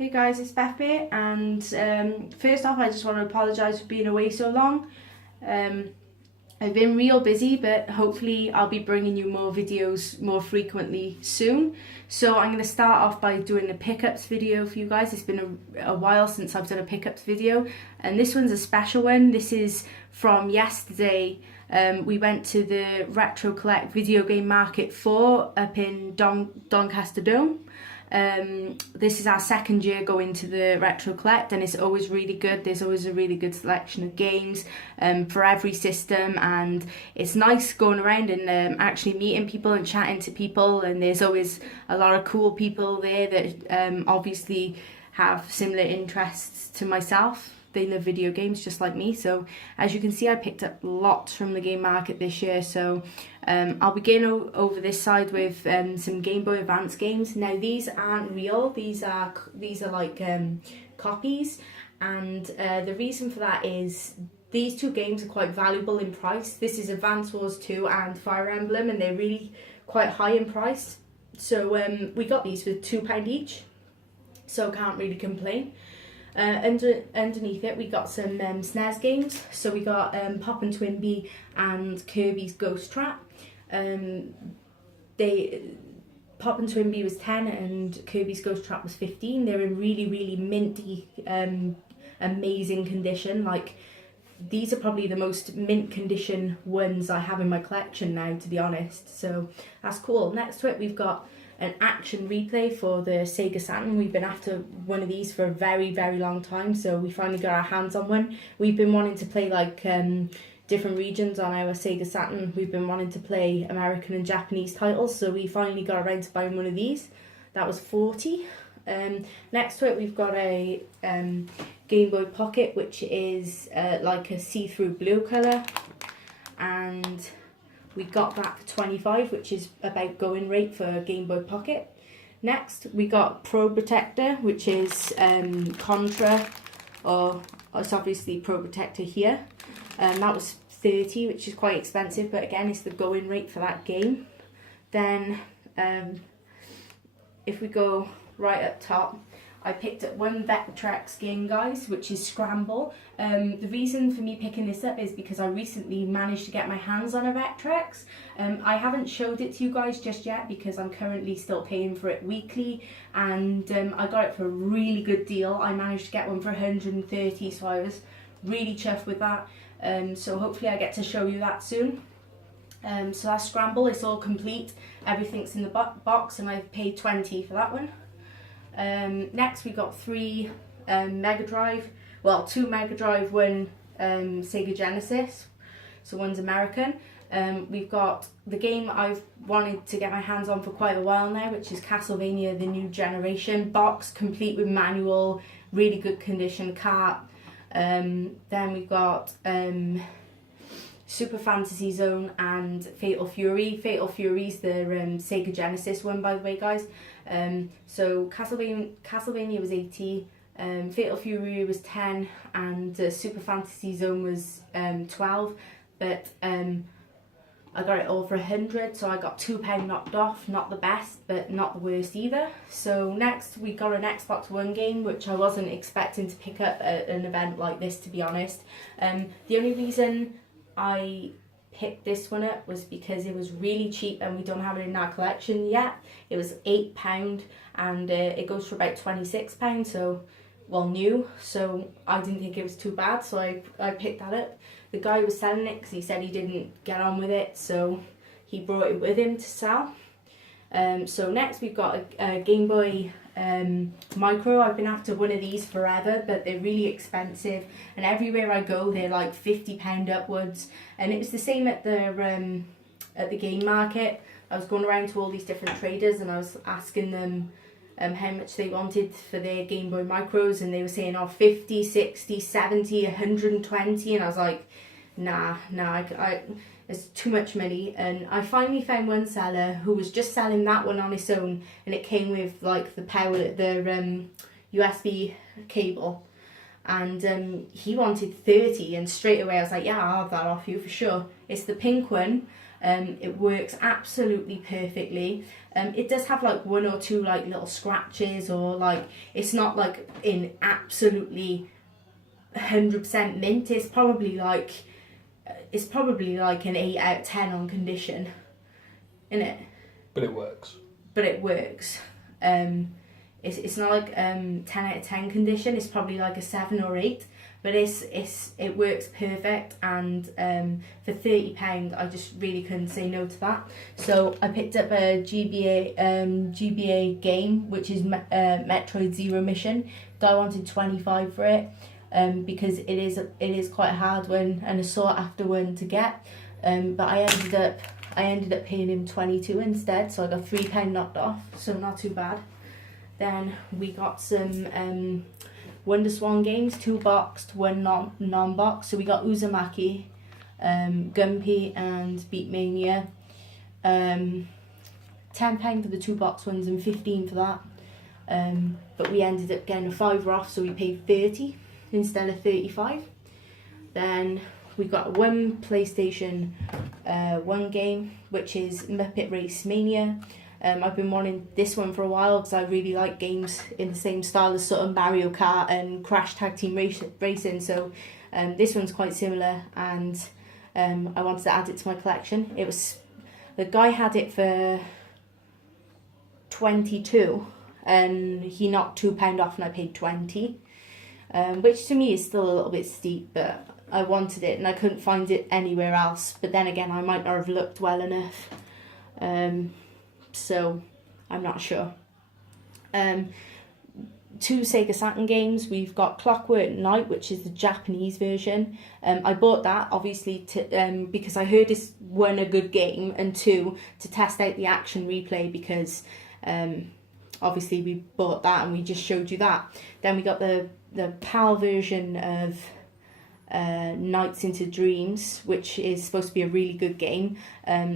Hey guys, it's Beth here, and first off I just want to apologise for being away so long. I've been real busy, but hopefully I'll be bringing you more videos more frequently soon. So I'm going to start off by doing a pickups video for you guys. It's been a while since I've done a pickups video, and this one's a special one. This is from yesterday. We went to the Retro Collect Video Game Market 4 up in Doncaster Dome. This is our second year going to the Retro Collect, and it's always really good. There's always a really good selection of games for every system, and it's nice going around and actually meeting people and chatting to people, and there's always a lot of cool people there that obviously have similar interests to myself. They love video games just like me. So as you can see, I picked up lots from the game market this year. So I'll begin over this side with some Game Boy Advance games. Now these aren't real. These are like copies, and the reason for that is these two games are quite valuable in price. This is Advance Wars 2 and Fire Emblem, and they're really quite high in price. So we got these for £2 each, so can't really complain. Underneath it we got some SNES games. So we got Pop and Twinbee and Kirby's Ghost Trap. Pop and Twinbee was 10 and Kirby's Ghost Trap was 15. They're in really minty, amazing condition. Like, these are probably the most mint condition ones I have in my collection now, to be honest. So that's cool. Next to it we've got an action replay for the Sega Saturn. We've been after one of these for a very long time, so we finally got our hands on one. We've been wanting to play like different regions on our Sega Saturn. We've been wanting to play American and Japanese titles, so we finally got around to buying one of these. That was 40. Next to it we've got a Game Boy Pocket, which is like a see-through blue colour, and we got that for 25, which is about going rate for a Game Boy Pocket. Next, we got Pro Protector, which is Contra, or it's obviously Pro Protector here. That was 30, which is quite expensive, but again, it's the going rate for that game. Then, if we go right up top, I picked up one Vectrex game, guys, which is Scramble. The reason for me picking this up is because I recently managed to get my hands on a Vectrex. I haven't showed it to you guys just yet because I'm currently still paying for it weekly, and I got it for a really good deal. I managed to get one for 130, so I was really chuffed with that. So hopefully I get to show you that soon. So that's Scramble. It's all complete. Everything's in the box, and I've paid 20 for that one. Next we got three Mega Drive, well, two Mega Drive, one Sega Genesis, so one's American. We've got the game I've wanted to get my hands on for quite a while now, which is Castlevania the New Generation, box complete with manual, really good condition cart. Then we've got Super Fantasy Zone and Fatal Fury. Fatal Fury's the Sega Genesis one, by the way, guys. So Castlevania was 80, Fatal Fury was 10, and Super Fantasy Zone was 12. But I got it all for 100, so I got £2 knocked off. Not the best, but not the worst either. So next we got an Xbox One game, which I wasn't expecting to pick up at an event like this, to be honest. The only reason I picked this one up was because it was really cheap and we don't have it in our collection yet. It was £8 and it goes for about £26, so, well, new, so I didn't think it was too bad, so I picked that up. The guy was selling it because he said he didn't get on with it, so he brought it with him to sell. So next we've got a Game Boy Micro. I've been after one of these forever, but they're really expensive, and everywhere I go they're like £50 upwards. And it was the same at the game market. I was going around to all these different traders and I was asking them how much they wanted for their Game Boy Micros, and they were saying, oh, 50, 60, 70, 120, and I was like, nah, it's too much money. And I finally found one seller who was just selling that one on its own, and it came with like the USB cable, and he wanted 30, and straight away I was like, yeah, I'll have that off you for sure. It's the pink one. It works absolutely perfectly. It does have like one or two like little scratches, or like it's not like in absolutely 100% mint. It's probably like an 8 out of 10 on condition, isn't it? But it works. It's not like 10 out of 10 condition. It's probably like a 7 or 8. But it works perfect, and for £30 I just really couldn't say no to that. So I picked up a GBA game, which is Metroid Zero Mission. Guy wanted 25 for it, because it is quite a hard one and a sought after one to get. But I ended up paying him 22 instead, so I got £3 knocked off, so not too bad. Then we got some WonderSwan games, 2 boxed, 1 non-boxed. So we got Uzumaki, Gumpy and Beatmania. £10 for the 2 box ones and 15 for that. But we ended up getting a £5 off, so we paid 30 instead of 35. Then we got one PlayStation 1 game, which is Muppet Race Mania. I've been wanting this one for a while because I really like games in the same style as sort of Mario Kart and Crash Tag Team Racing. So this one's quite similar, and I wanted to add it to my collection. The guy had it for 22, and he knocked £2 off, and I paid 20, which to me is still a little bit steep, but I wanted it and I couldn't find it anywhere else. But then again, I might not have looked well enough. So I'm not sure. 2 Sega Saturn games. We've got Clockwork Night, which is the Japanese version. I bought that obviously because I heard it's 1, a good game, and 2, to test out the action replay, because obviously we bought that and we just showed you that. Then we got the PAL version of Nights into Dreams, which is supposed to be a really good game.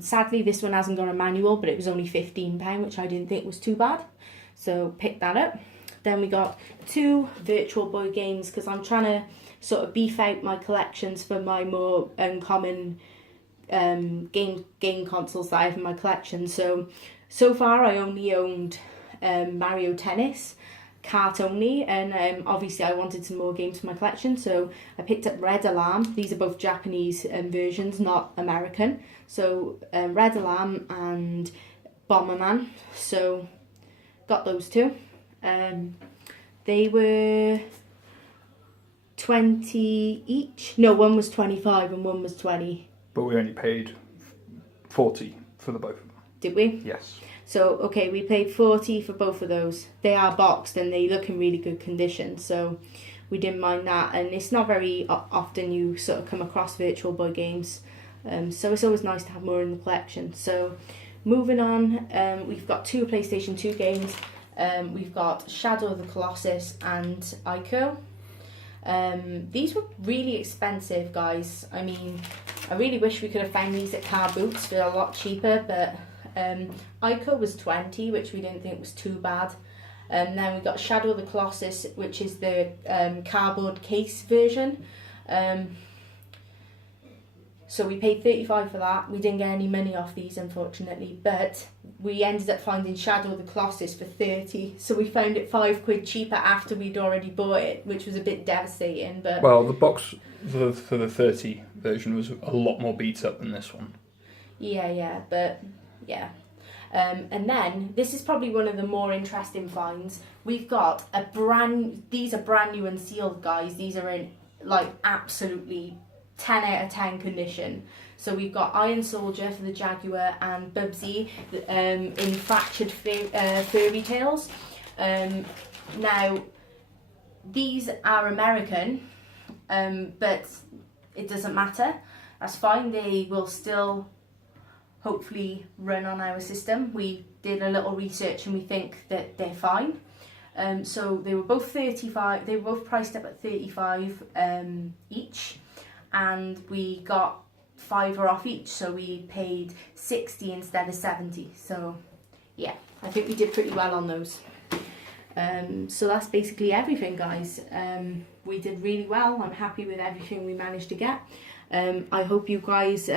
Sadly, this one hasn't got a manual, but it was only £15, which I didn't think was too bad, so picked that up. Then we got 2 Virtual Boy games, because I'm trying to sort of beef out my collections for my more uncommon game consoles that I have in my collection. So far I only owned Mario Tennis, kart only, and obviously I wanted some more games for my collection, so I picked up Red Alarm. These are both Japanese versions, not American. So Red Alarm and Bomberman, so got those 2. They were 20 each. No, one was 25 and one was 20. But we only paid 40 for the both of them. Did we? Yes. So, okay, we paid 40 for both of those. They are boxed and they look in really good condition, so we didn't mind that. And it's not very often you sort of come across Virtual Boy games, so it's always nice to have more in the collection. So, moving on, we've got 2 PlayStation 2 games. We've got Shadow of the Colossus and Ico. These were really expensive, guys. I mean, I really wish we could have found these at Car Boots for a lot cheaper, but Ico was 20, which we didn't think was too bad. Then we got Shadow of the Colossus, which is the cardboard case version. So we paid 35 for that. We didn't get any money off these, unfortunately, but we ended up finding Shadow of the Colossus for 30. So we found it £5 cheaper after we'd already bought it, which was a bit devastating. But well, the box for the 30 version was a lot more beat up than this one. Yeah. And then this is probably one of the more interesting finds. We've got these are brand new and sealed, guys. These are in like absolutely 10 out of 10 condition. So we've got Iron Soldier for the Jaguar and Bubsy in Fractured Fairy Tales. Now, these are American, but it doesn't matter. That's fine. They will still hopefully run on our system. We did a little research and we think that they're fine. So they were both 35. They were both priced up at 35 each, and we got £5 off each, so we paid 60 instead of 70. So yeah, I think we did pretty well on those. So that's basically everything, guys. We did really well. I'm happy with everything we managed to get. I hope you guys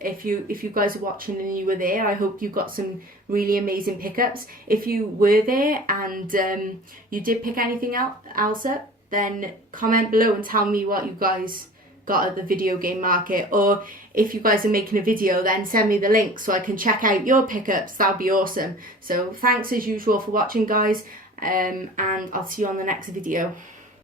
if you guys are watching and you were there, I hope you got some really amazing pickups. If you were there and you did pick anything else up, then comment below and tell me what you guys got at the video game market. Or if you guys are making a video, then send me the link so I can check out your pickups. That'd be awesome. So thanks as usual for watching, guys, and I'll see you on the next video.